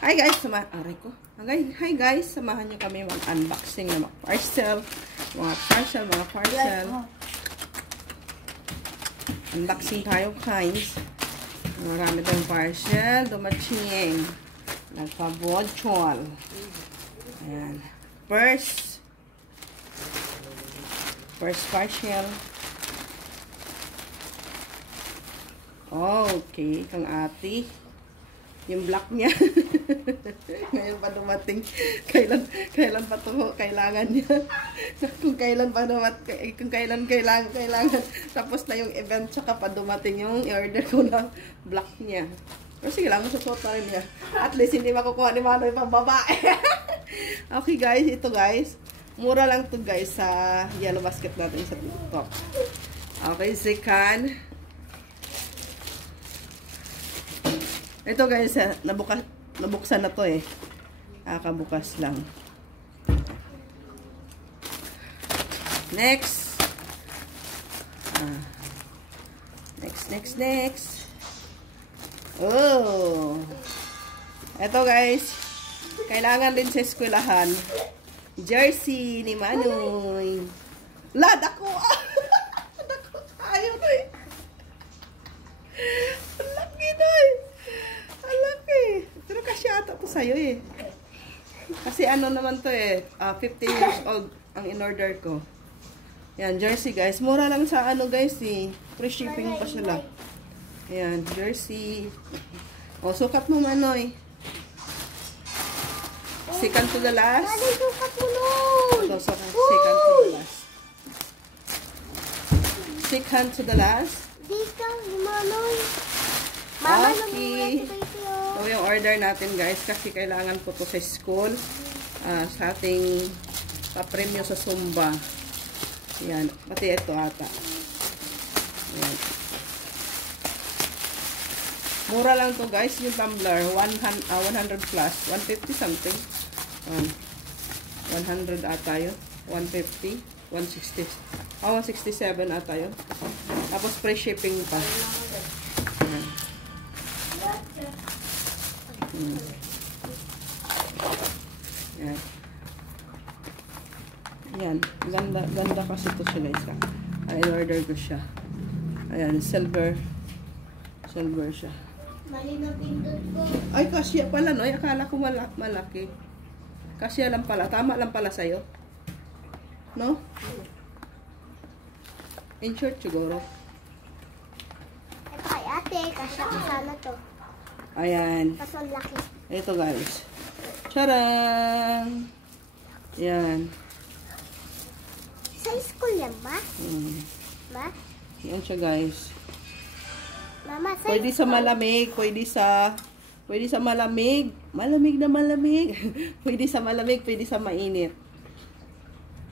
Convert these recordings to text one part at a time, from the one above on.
Hi guys, aray ko. Hi guys, samahan nyo kami mag-unboxing ng mga parcel. Unboxing tayo guys. Marami tayong parcel. Dumating. Nagpa-bodchol. Ayan. First parcel. Okay, kang ate. Yung black niya. Ngayon pa dumating. Kailan pa ito kailangan niya. Kung kailan kailangan. Tapos na yung event, saka pa dumating yung order ko na black niya. Pero sige lang, masusuot na rin niya. At least hindi makukuha ni Manoy pang babae. Okay guys, ito guys. Mura lang to guys sa yellow basket natin sa TikTok. Okay, second. Ito guys, nabuksan na to eh. Kabukas lang. Next. Next. Oh. Ito guys, kailangan din sa eskwelahan. Jersey ni Manoy. Lad ako. Dako tayo eh. Laki doy. Laki. Pero kasi ata to sa'yo eh. Kasi ano naman to eh. 15 years old ang in-order ko. Yan, jersey guys. Mura lang sa ano guys eh. Free shipping pa sila. Yan, jersey. O, sukat mo Manoy. Second to the last. Sukat mo nun. Ito, second to the last. Second to the last. Dito, Manoy. Okay. So, yung order natin guys, kasi kailangan ko to sa school. Sa ating papremyo sa Zumba. Yan. Pati ito ata. Yan. Mura lang to guys, yung tumbler. 100 plus. 150 something. 100 ata yun. 150. 160. 167 ata yun. Tapos free shipping pa. Yan. Yan. Ganda kasi ito siya guys. I-order ko siya. Ayan, silver siya. Mali na pindot ko. Ay, kasya pala, no? Akala ko malaki. Kasya lang pala. Tama lang pala sa'yo. No? In short, siguro. Ito kay ate. Kasya ko sana to. Ayan. Kaso laki. Ito, guys. Charang! Yan. Sa school yan ba? Ma? Yan siya, guys. Mama, sa Pwede sa malamig, pwede sa malamig. Malamig na malamig. Pwede sa malamig, pwede sa mainit.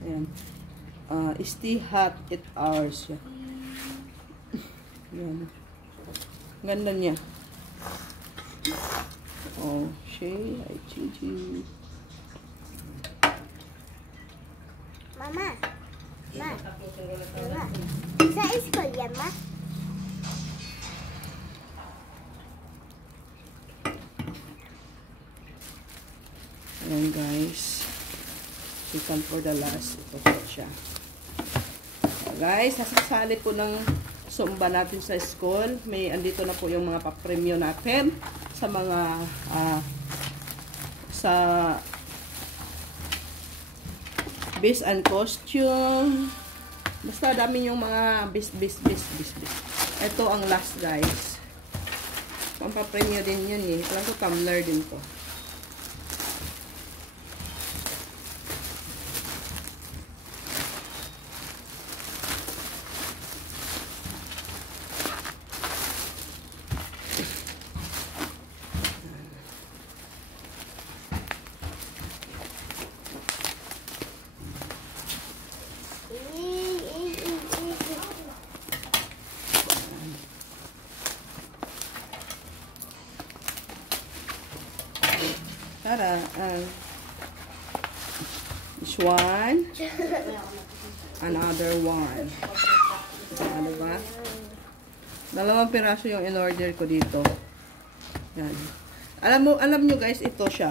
Ayan. Stay hot 8 hours. Ayan. Ganda niya. Oh, Shay, ay Chichi. Mama. Mama. Sa school yan, ma? Ayan guys. Second for the last. Ito po siya. So, guys, nasasali po ng Zumba natin sa school. Andito na po yung mga papremyo natin sa mga sa base and costume. Basta dami yung mga bis. Ito ang last guys. Pampapremyo din yun eh. Parang ko tumbler din to. Tara, this one, another one. Ano ba? 2 piraso yung in-order ko dito. Yan. Alam nyo guys, ito siya.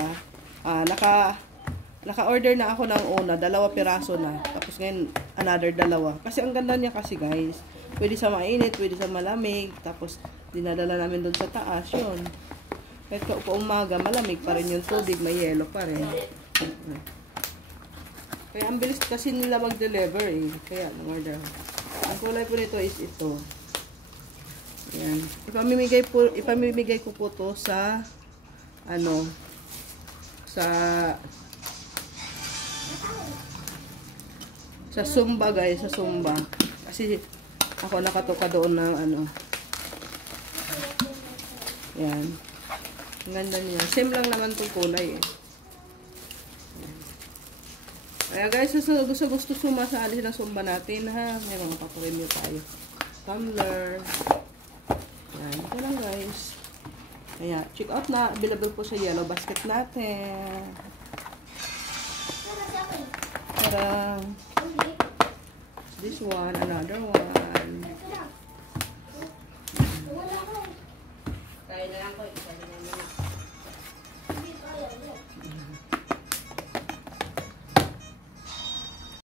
Naka-order na ako ng una, 2 piraso na. Tapos ngayon, another 2. Kasi ang ganda niya kasi guys. Pwede sa mainit, pwede sa malamig. Tapos, dinadala namin doon sa taas. Yun. Kahit pa umaga, malamig pa rin yung tubig. May yelo pa rin. Kaya ang bilis kasi nila mag-deliver eh. Kaya, order. Ang kulay po nito is ito. Yan. Ipamimigay ko po to sa sa Zumba guys, sa Zumba. Kasi ako nakatoka doon ng yan. Ang ganda niya. Same lang naman itong kulay eh. Kaya guys, gusto sumasali ng Zumba natin ha. May mga papremyo tayo. Tumbler. Yan. Ito lang guys. Kaya, check out na. Available po sa yellow basket natin. Tara. This one, another one.